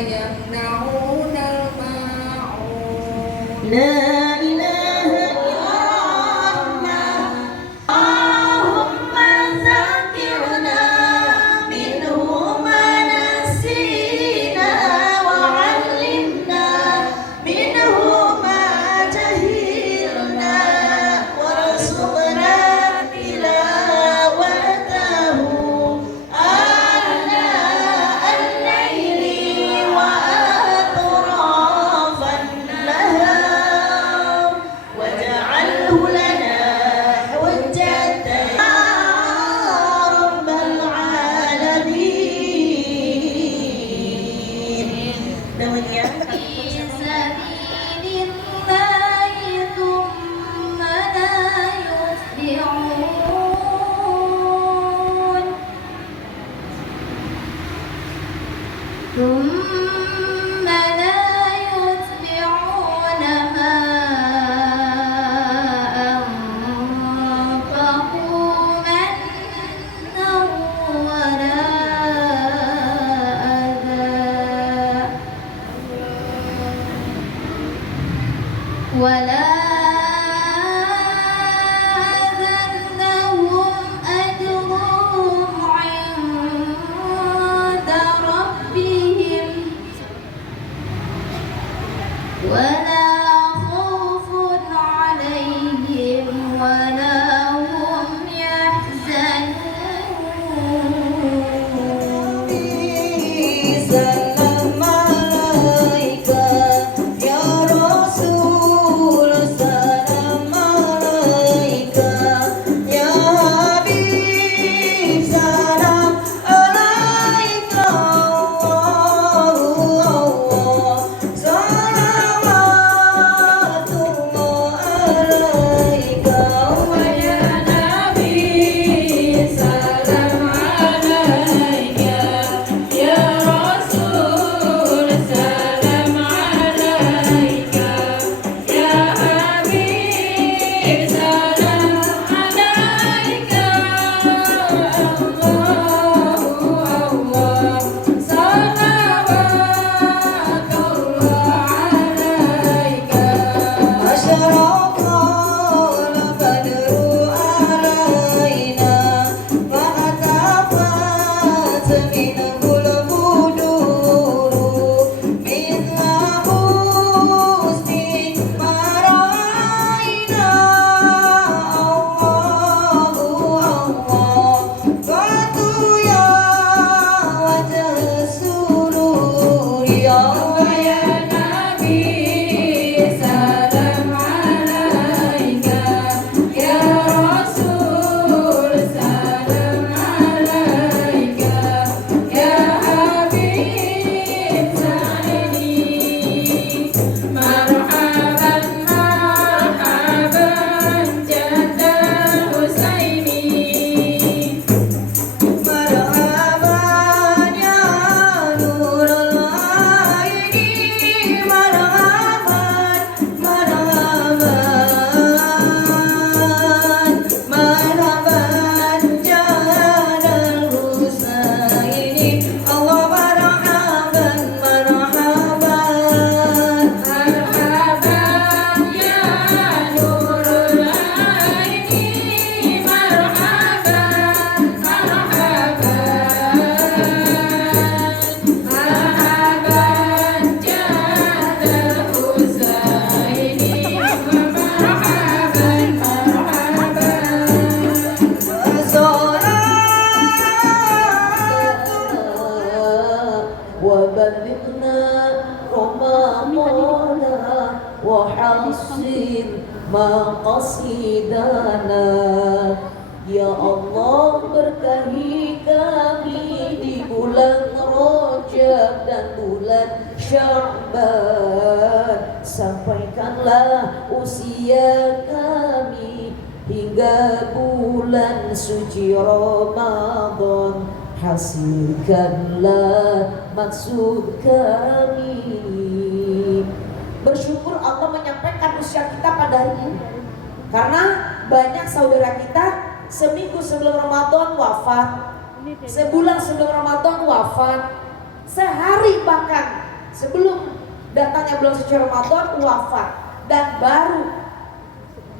يمنعون الماعون لا إله إلا الله اللهم ذكرنا منه ما نسينا وعلمنا منه ما جهلنا وارزقنا تلاوته آناء الليل وأطراف النهار واجعله لنا حجة يا رب العالمين. Namanya في سبيل الله ثم لا يتبعون ما أنفقوا منا ولا أذى ولا لهم أجرهم عند ربهم ولا خوف عليهم ولا هم يحزنون. Salam alaika ya Rasul, salam alaika ya Habib, salam alaika Allah, salawatullah alaika wa ya Nabi, salam alaika ya Rasul, salam alaika ya Habib, salam alaika Allah, salawatullah alaika. Asyraqal badru alaina fa'atafat minhul buduru mithla husni maraina Allah fatu ya wajah sururi ya Nabi, salam alaika ya Rasul, salam alaika ya Habib, salini marhaban marhaban Jaddal Husaini, marhaban ya Nurul Aini, marhaban marhaban Jaddal Husaini, Allah marhaban marhaban ya Nurul Aini, marhaban Jaddal Husaini, marhaban وبلغنا رمضان وحصن مقاصدنا ya Allah, berkahi kami di bulan Rajab dan bulan Sya'ban, sampaikanlah usia kami hingga bulan suci Ramadan, hasilkanlah maksud kami. Bersyukur Allah menyampaikan usia kita pada hari ini, karena banyak saudara kita seminggu sebelum Ramadan wafat, sebulan sebelum Ramadan wafat, sehari bahkan sebelum datangnya bulan suci Ramadan wafat, dan baru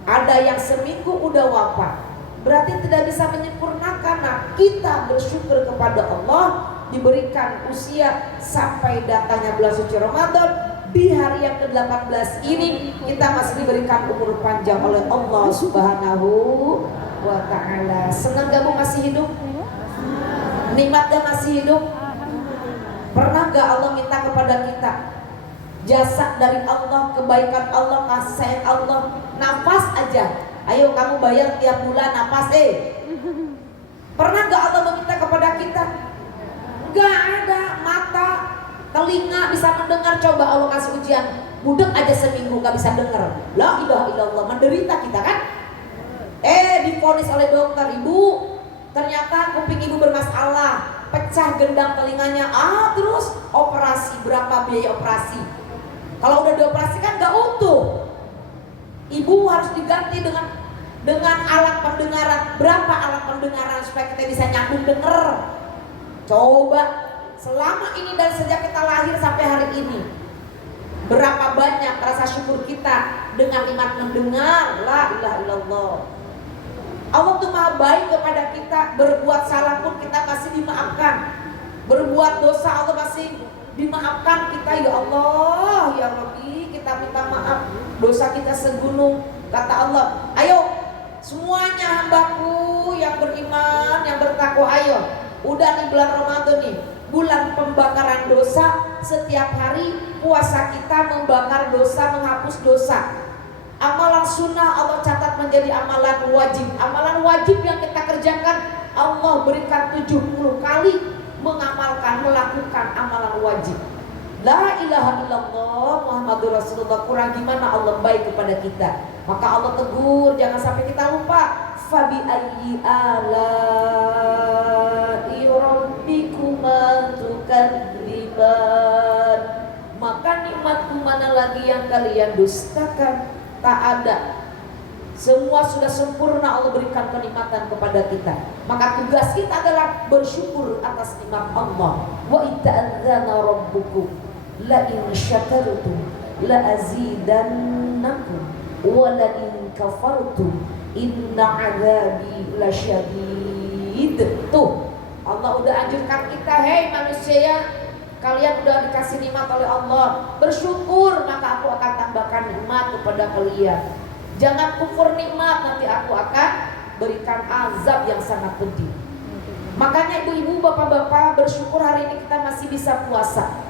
ada yang seminggu udah wafat, berarti tidak bisa menyempurnakan. Nah, kita bersyukur kepada Allah diberikan usia sampai datangnya bulan suci Ramadan. Di hari yang ke-18 ini kita masih diberikan umur panjang oleh Allah Subhanahu wa ta'ala. Senang gak Bu masih hidup? Nikmat gak masih hidup? Pernah gak Allah minta kepada kita jasa dari Allah, kebaikan Allah, kasih sayang Allah? Nafas aja, ayo kamu bayar tiap bulan nafas. Pernah gak Allah meminta kepada kita? Gak ada. Mata, telinga bisa mendengar, coba Allah kasih ujian, budek aja seminggu gak bisa dengar. La ilaha illallah, menderita kita kan? Divonis oleh dokter, ibu ternyata kuping ibu bermasalah, pecah gendang telinganya, terus operasi. Berapa biaya operasi? Kalau udah dioperasi kan gak utuh, ibu harus diganti dengan alat pendengaran. Berapa alat pendengaran supaya kita bisa nyambung denger? Coba selama ini dari sejak kita lahir sampai hari ini, berapa banyak rasa syukur kita dengan nikmat mendengar. La ilaha illallah. Allah tuh maha baik kepada kita. Berbuat salah pun kita masih dimaafkan, berbuat dosa Allah masih dimaafkan kita. Ya Allah, ya Rabbi, kita minta maaf, dosa kita segunung. Kata Allah, ayo semuanya hambaku yang beriman, yang bertakwa, ayo, udah nih bulan Ramadan nih, bulan pembakaran dosa. Setiap hari puasa kita membakar dosa, menghapus dosa. Amalan sunnah Allah catat menjadi amalan wajib. Amalan wajib yang kita kerjakan Allah berikan 70 kali mengamalkan, melakukan amalan wajib. La ilaha illallah Muhammadur Rasulullah. Kurang gimana Allah baik kepada kita. Maka Allah tegur, jangan sampai kita lupa. Fabi ayyi ala'i rabbikuma tukadziban. Maka nikmatku mana lagi yang kalian dustakan? Tak ada. Semua sudah sempurna Allah berikan kenikmatan kepada kita. Maka tugas kita adalah bersyukur atas nikmat Allah. Wa ita'adzana rabbukum la in syakartum la azidannakum wa la in kafartum inna azabi lasyadid. Tuh, Allah udah anjurkan kita, hei manusia, kalian udah dikasih nikmat oleh Allah, bersyukur maka aku akan tambahkan nikmat kepada kalian. Jangan kufur nikmat, nanti aku akan berikan azab yang sangat pedih. Makanya ibu-ibu, bapak-bapak, bersyukur hari ini kita masih bisa puasa.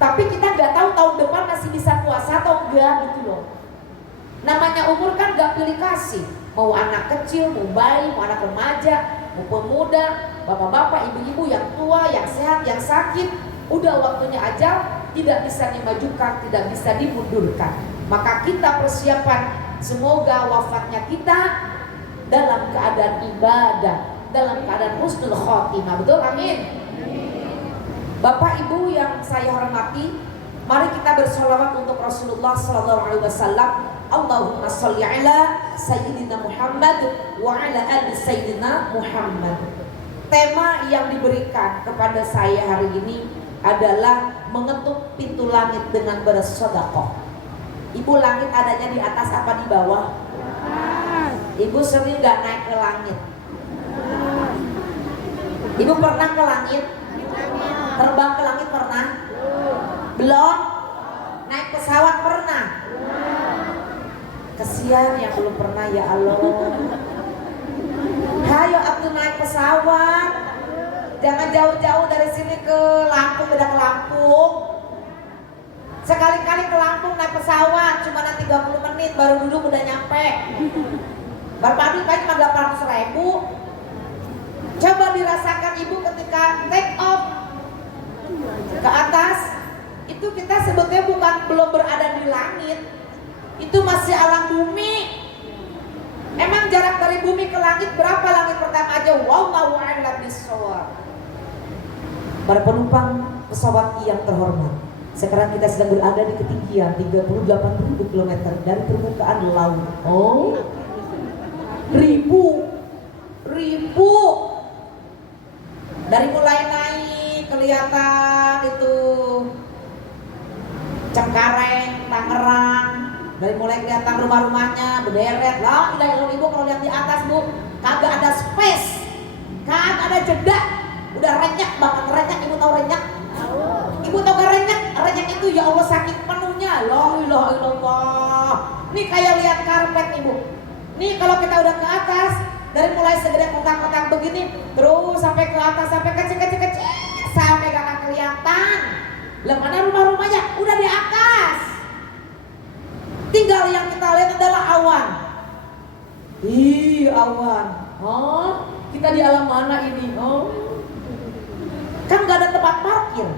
Tapi kita nggak tahu tahun depan masih bisa puasa atau enggak gitu loh. Namanya umur kan gak pilih kasih. Mau anak kecil, mau bayi, mau anak remaja, mau pemuda, bapak-bapak, ibu-ibu yang tua, yang sehat, yang sakit, udah waktunya ajal, tidak bisa dimajukan, tidak bisa dimundurkan. Maka kita persiapan, semoga wafatnya kita dalam keadaan ibadah, dalam keadaan husnul khotimah. Betul, amin. Bapak Ibu yang saya hormati, mari kita bersolawat untuk Rasulullah SAW. Allahumma sholli ala Sayyidina Muhammad wa ala ali Sayyidina Muhammad. Tema yang diberikan kepada saya hari ini adalah mengetuk pintu langit dengan bersedekah. Ibu, langit adanya di atas apa di bawah? Ibu sering gak naik ke langit? Ibu pernah ke langit? Terbang ke langit pernah? Belum? Naik pesawat pernah? Kesian yang belum pernah, ya Allah. Hayo atuh naik pesawat. Jangan jauh-jauh dari sini ke Lampung, beda ke Lampung. Sekali-kali ke Lampung naik pesawat cuma 30 menit, baru duduk udah nyampe. Berpadu kan cuma 800.000. Coba dirasakan ibu ketika take off ke atas, itu kita sebetulnya bukan belum berada di langit, itu masih alam bumi. Emang jarak dari bumi ke langit berapa langit pertama aja? Wallahu a'lam bishawab. Para penumpang pesawat yang terhormat, sekarang kita sedang berada di ketinggian 38.000 km dari permukaan laut. Oh, ribu dari mulai naik kelihatan itu Cengkareng, Tangerang, dari mulai kelihatan rumah-rumahnya berderet lah. Ilah ibu kalau lihat di atas bu, kagak ada space, kagak ada jeda, udah renyak banget. Renyak, ibu tahu renyak? Ibu tahu gak renyak? Renyak itu ya Allah saking penuhnya, la ilaha illallah. Nih kayak lihat karpet ibu. Nih kalau kita udah ke atas, dari mulai segede kotak-kotak begini, terus sampai ke atas, sampai kecil-kecil, sampai gak kelihatan. Lah mana rumah-rumahnya? Udah di atas. Tinggal yang kita lihat adalah awan. Ih, awan. Oh, kita di alam mana ini? Oh, kan gak ada tempat parkir,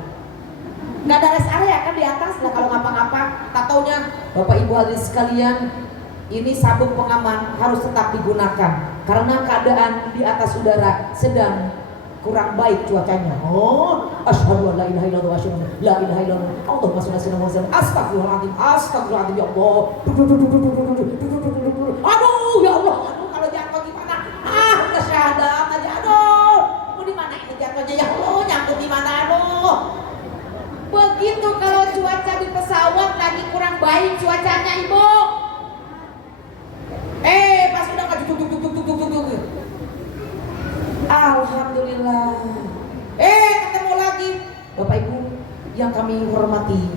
gak ada rest area kan di atas. Nah kalau ngapa-ngapa, tak taunya Bapak Ibu hadirin sekalian, ini sabuk pengaman harus tetap digunakan karena keadaan di atas udara sedang kurang baik cuacanya. Oh, asyhadu an la ilaha illallah wa asyhadu anna la ilaha illallah. Allahumma shalli ala Muhammad. Astagfirullahaladzim, astagfirullahaladzim ya Allah. Aduh ya Allah, aduh kalau jatuh gimana? Ah, kesyahadat aja. Aduh, mau di mana ini jatuhnya ya Allah? Nyangkut di mana? Aduh. Begitu kalau cuaca di pesawat lagi kurang baik cuacanya ibu. Pas udah nggak duduk. Alhamdulillah. Ketemu lagi. Bapak Ibu yang kami hormati,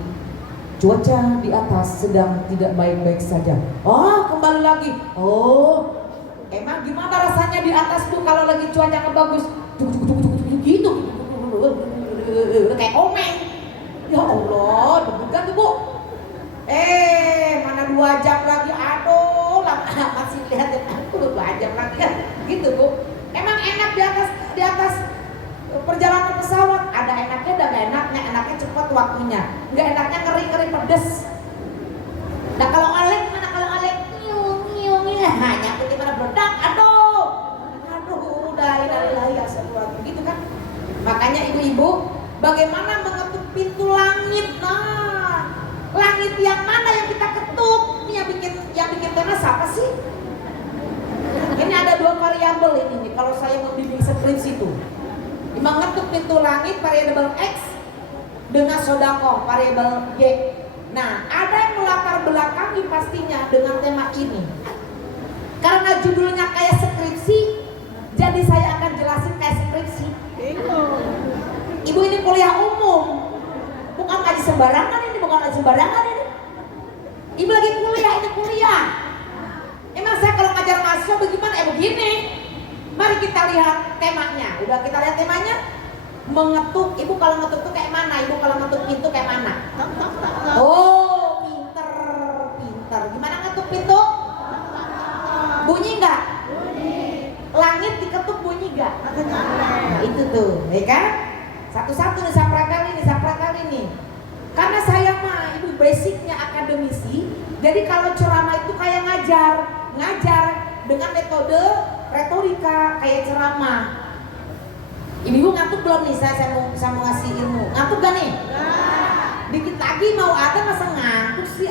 cuaca di atas sedang tidak baik-baik saja. Oh, kembali lagi. Oh, emang gimana rasanya di atas tuh kalau lagi cuacanya bagus? Gitu. Kayak omeng. Ya Allah, deg-degan tuh Bu. Mana 2 jam lagi? Aduh, masih lihatin aku 2 jam lagi kan? Gitu Bu. Emang enak di atas perjalanan pesawat? Ada enaknya, ada gak enaknya. Enaknya cepat waktunya, nggak enaknya ngeri-ngeri pedes. Nah kalau oleng mana? Kalau oleng nyiung, nyangkut di mana beledak? Aduh, udah innalillahi wa inna ilaihi raji'un gitu kan. Makanya ibu-ibu, bagaimana mengetuk pintu langit? Nah, langit yang mana yang kita ketuk? Ini yang bikin tema siapa sih? Ini ada 2 variabel ini nih. Kalau saya membimbing skripsi itu, mengetuk pintu langit variabel X dengan sodako variabel Y. Nah, ada yang melatar belakangi pastinya dengan tema ini. Karena judulnya kayak skripsi, jadi saya akan jelasin kayak skripsi. Ibu ini kuliah umum, bukan ngaji sembarangan ini, Ibu lagi kuliah, ini kuliah. Emang saya kalau ngajar mahasiswa bagaimana? Begini. Mari kita lihat temanya. Udah kita lihat temanya? Mengetuk. Ibu kalau ngetuk tuh kayak mana? Ibu kalau ngetuk pintu kayak mana? Oh, pinter. Gimana ngetuk pintu? Bunyi nggak? Bunyi. Langit diketuk bunyi nggak? Nah, itu tuh, ya kan? Satu-satu nih, sapra kali nih. Karena saya mah ibu basicnya akademisi, jadi kalau ceramah itu kayak ngajar dengan metode retorika kayak ceramah. Ibu ngantuk belum nih? Saya mau ngasih ilmu. Ngantuk gak nih? Dikit lagi mau ada masa ngantuk sih?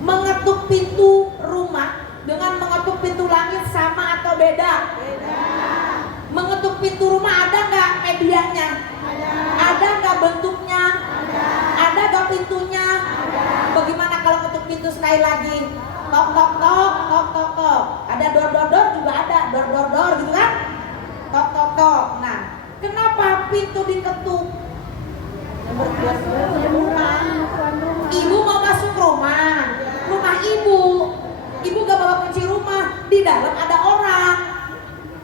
Mengetuk pintu rumah dengan mengetuk pintu langit sama atau beda? Mengetuk pintu rumah ada nggak medianya? Ada nggak bentuknya? Ada nggak pintunya? Bagaimana kalau ketuk pintu sekali lagi? Tok tok tok tok tok tok. Ada dor dor dor juga ada, dor dor dor gitu kan? Tok tok tok. Nah, kenapa pintu diketuk? Ibu mau masuk rumah ibu gak bawa kunci rumah, di dalam ada orang.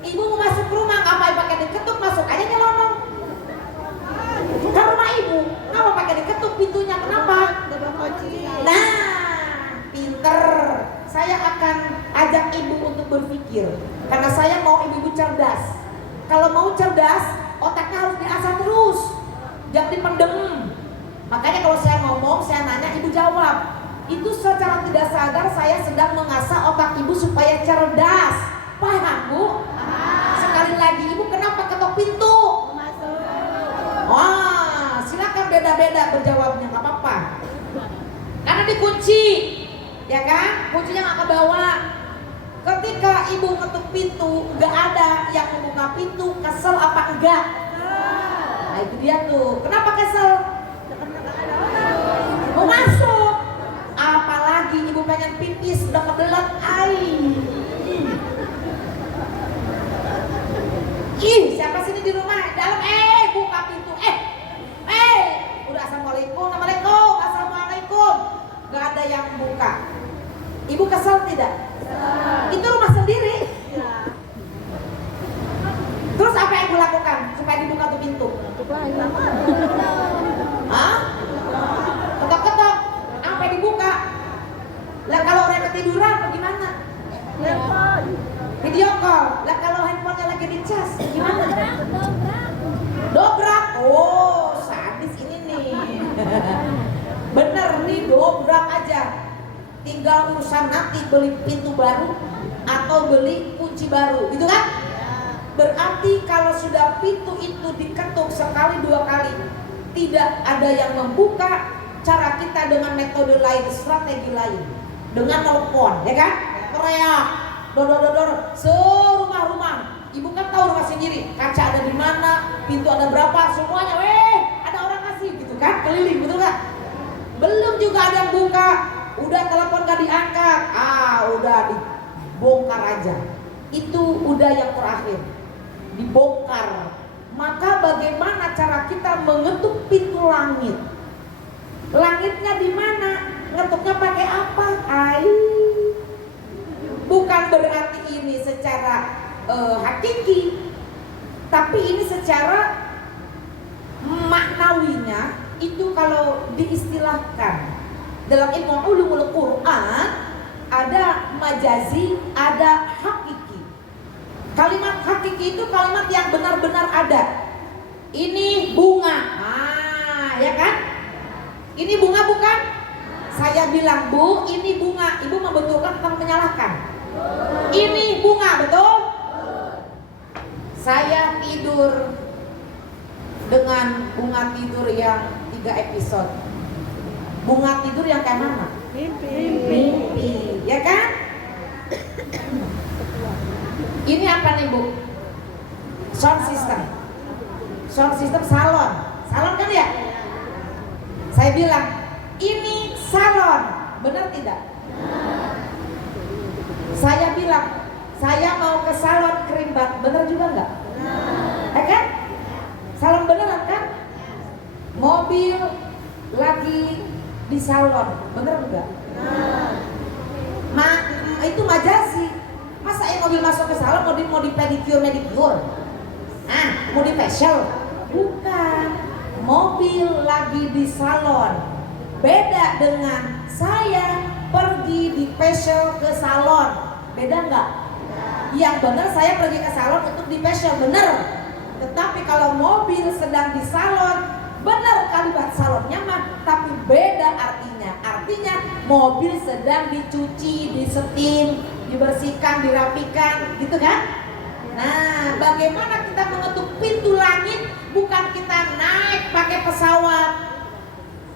Ibu mau masuk rumah, ngapain pakai diketuk? Masuk aja nyelonong. Kan rumah ibu, ngapa pakai diketuk pintunya? Kenapa? Nah, pinter. Saya akan ajak ibu untuk berpikir, karena saya mau ibu cerdas. Kalau mau cerdas, otaknya harus diasah terus, jangan dipendem. Makanya kalau saya ngomong, saya nanya, ibu jawab. Itu secara tidak sadar saya sedang mengasah otak ibu supaya cerdas. Paham Bu? Sekali lagi, ibu kenapa ketok pintu? Wah, silakan beda-beda berjawabnya, nggak apa-apa. Karena dikunci, ya kan? Kuncinya nggak kebawa. Ketika ibu ketuk pintu, nggak ada yang membuka pintu, kesel apa enggak? Nah itu dia tuh. Kenapa kesel? pengen pipis, udah kebelet, ih siapa sini di rumah dalam, buka pintu, udah assalamualaikum, assalamualaikum, nggak ada yang buka. Ibu kesal tidak? Itu rumah sendiri. Terus apa yang ibu lakukan supaya dibuka tuh pintu? Hah? Ketok-ketok, sampai dibuka. Lah kalau orang ketiduran bagaimana? Video call. Lah kalau handphonenya lagi dicas gimana? Dobrak. Oh, sadis ini nih. Bener nih, dobrak aja. Tinggal urusan nanti beli pintu baru atau beli kunci baru, gitu kan? Berarti kalau sudah pintu itu diketuk sekali dua kali, tidak ada yang membuka, cara kita dengan metode lain, strategi lain, dengan telepon, ya kan? Teriak, dor, serumah-rumah. Ibu kan tahu rumah sendiri, kaca ada di mana, pintu ada berapa, semuanya, ada orang kasih, gitu kan? Keliling, betul kan? Belum juga ada yang buka, udah telepon gak diangkat, udah dibongkar aja. Itu udah yang terakhir, dibongkar. Maka bagaimana cara kita mengetuk pintu langit? Langitnya di mana? Ngetuknya pakai apa? Bukan berarti ini secara hakiki, tapi ini secara maknawinya. Itu kalau diistilahkan dalam ilmu ulumul Quran, ada majazi, ada hakiki. Kalimat hakiki itu kalimat yang benar-benar ada. Ini bunga, ya kan? Ini bunga bukan? Saya bilang, Bu, ini bunga. Ibu membetulkan atau menyalahkan? Ini bunga, betul? Saya tidur dengan bunga tidur yang 3 episode. Bunga tidur yang kayak mana? Mimpi, ya kan? Ini apa nih, Bu? Sound system. Sound system salon. Salon kan ya? Saya bilang, ini salon. Benar tidak? Saya bilang, saya mau ke salon kerimbat. Benar juga enggak? Ya kan? Salon beneran kan? Mobil lagi di salon, bener enggak? Itu majazi. Masa mobil masuk ke salon mau di pedicure, manicure? Mau di facial? Bukan. Mobil lagi di salon. Beda dengan saya pergi di facial ke salon. Beda enggak? Yang benar saya pergi ke salon untuk di facial, bener. Tetapi kalau mobil sedang di salon, benar kalimat salonnya mah, tapi beda artinya. Artinya mobil sedang dicuci, disetim, dibersihkan, dirapikan, gitu kan? Nah, bagaimana kita mengetuk pintu langit? Bukan kita naik pakai pesawat,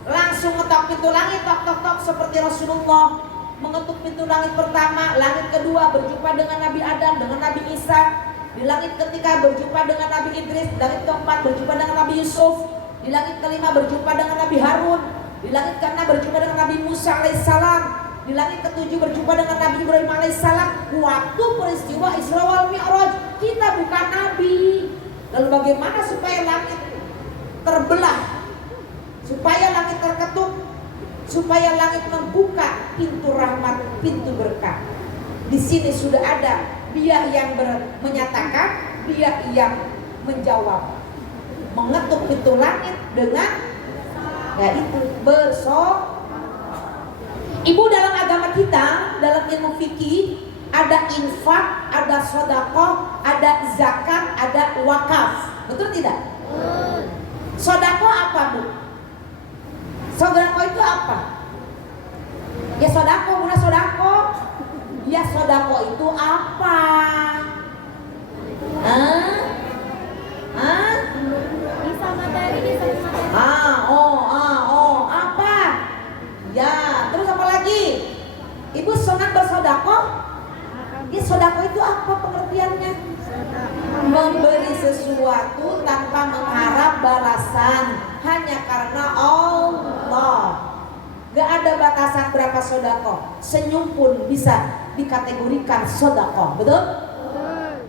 langsung ngetok pintu langit, tok seperti Rasulullah mengetuk pintu langit pertama, langit kedua berjumpa dengan Nabi Adam, dengan Nabi Isa. Di langit ketiga berjumpa dengan Nabi Idris, di langit keempat berjumpa dengan Nabi Yusuf, di langit kelima berjumpa dengan Nabi Harun, di langit keenam berjumpa dengan Nabi Musa alaihissalam, di langit ketujuh berjumpa dengan Nabi Ibrahim alaihissalam. Waktu peristiwa Isra wal Mi'raj, kita bukan nabi. Lalu bagaimana supaya langit terbelah, supaya langit terketuk, supaya langit membuka pintu rahmat, pintu berkah? Di sini sudah ada dia yang menyatakan, dia yang menjawab. Mengetuk pintu langit dengan yaitu Ibu, dalam agama kita, dalam ilmu fikih ada infak, ada sedekah, ada zakat, ada wakaf. Betul tidak? Sedekah apa, Bu? Sedekah itu apa? Ya sedekah, bukan sedekah. Ya sedekah itu apa? Bisa materi, bisa materi. Apa? Ya, terus apa lagi? Ibu sunat bersedekah? Ya sedekah itu apa pengertiannya? Memberi sesuatu tanpa mengharap balasan, hanya karena Allah. Gak ada batasan berapa kata sodako. Senyum pun bisa dikategorikan sodako, betul?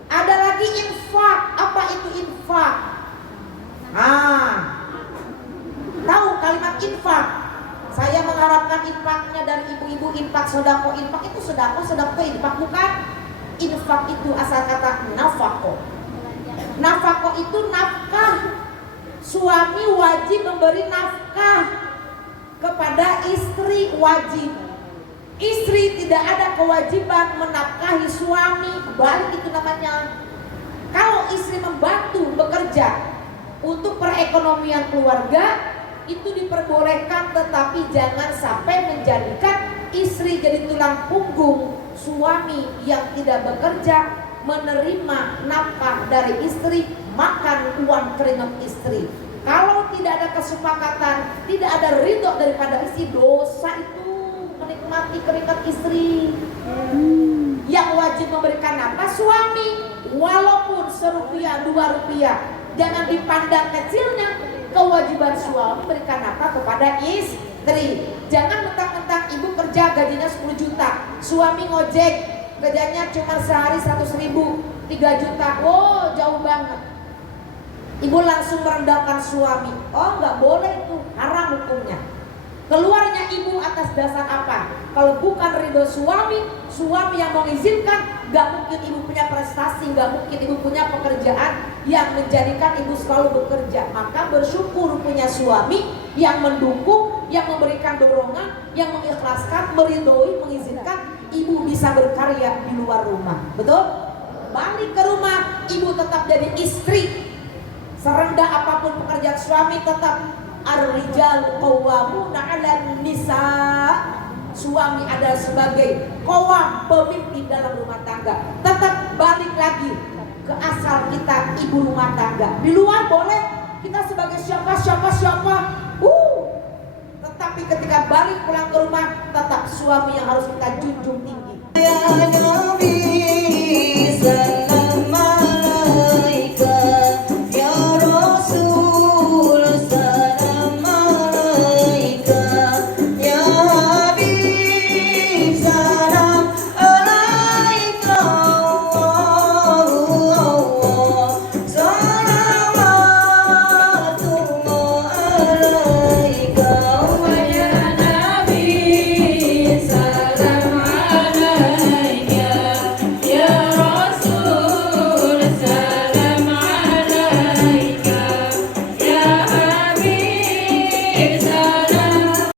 Ada lagi infak. Apa itu infak? Tahu kalimat infak? Saya mengharapkan infaknya dari ibu-ibu, infak sodako. Infak itu sodako, sodako infak bukan? Infak itu asal kata nafako. Nafako itu nafkah. Suami wajib memberi nafkah kepada istri, wajib. Istri tidak ada kewajiban menafkahi suami. Balik itu namanya. Kalau istri membantu bekerja untuk perekonomian keluarga, itu diperbolehkan, tetapi jangan sampai menjadikan istri jadi tulang punggung suami yang tidak bekerja, menerima nafkah dari istri, makan uang keringat istri. Kalau tidak ada kesepakatan, tidak ada ridho daripada istri, dosa itu menikmati keringat istri. Yang wajib memberikan nafkah suami, walaupun ₹1, ₹2. Jangan dipandang kecilnya kewajiban suami memberikan nafkah kepada istri. Jangan mentang-mentang ibu kerja gajinya 10 juta, suami ngojek kerjanya cuma sehari 100.000, 3 juta. Oh, jauh banget. Ibu langsung merendahkan suami. Oh, nggak boleh itu, haram hukumnya. Keluarnya ibu atas dasar apa? Kalau bukan ridho suami yang mengizinkan, nggak mungkin ibu punya prestasi, nggak mungkin ibu punya pekerjaan yang menjadikan ibu selalu bekerja. Maka bersyukur punya suami yang mendukung, yang memberikan dorongan, yang mengikhlaskan, meridhoi, mengizinkan ibu bisa berkarya di luar rumah. Betul? Balik ke rumah, ibu tetap jadi istri. Serendah apapun pekerjaan suami, tetap ar-rijalu qawwamuna 'alan nisa. Suami adalah sebagai qawwam, pemimpin dalam rumah tangga. Tetap balik lagi ke asal kita, ibu rumah tangga. Di luar boleh kita sebagai siapa. Tetapi ketika balik pulang ke rumah, tetap suami yang harus kita junjung tinggi. Ya Nabi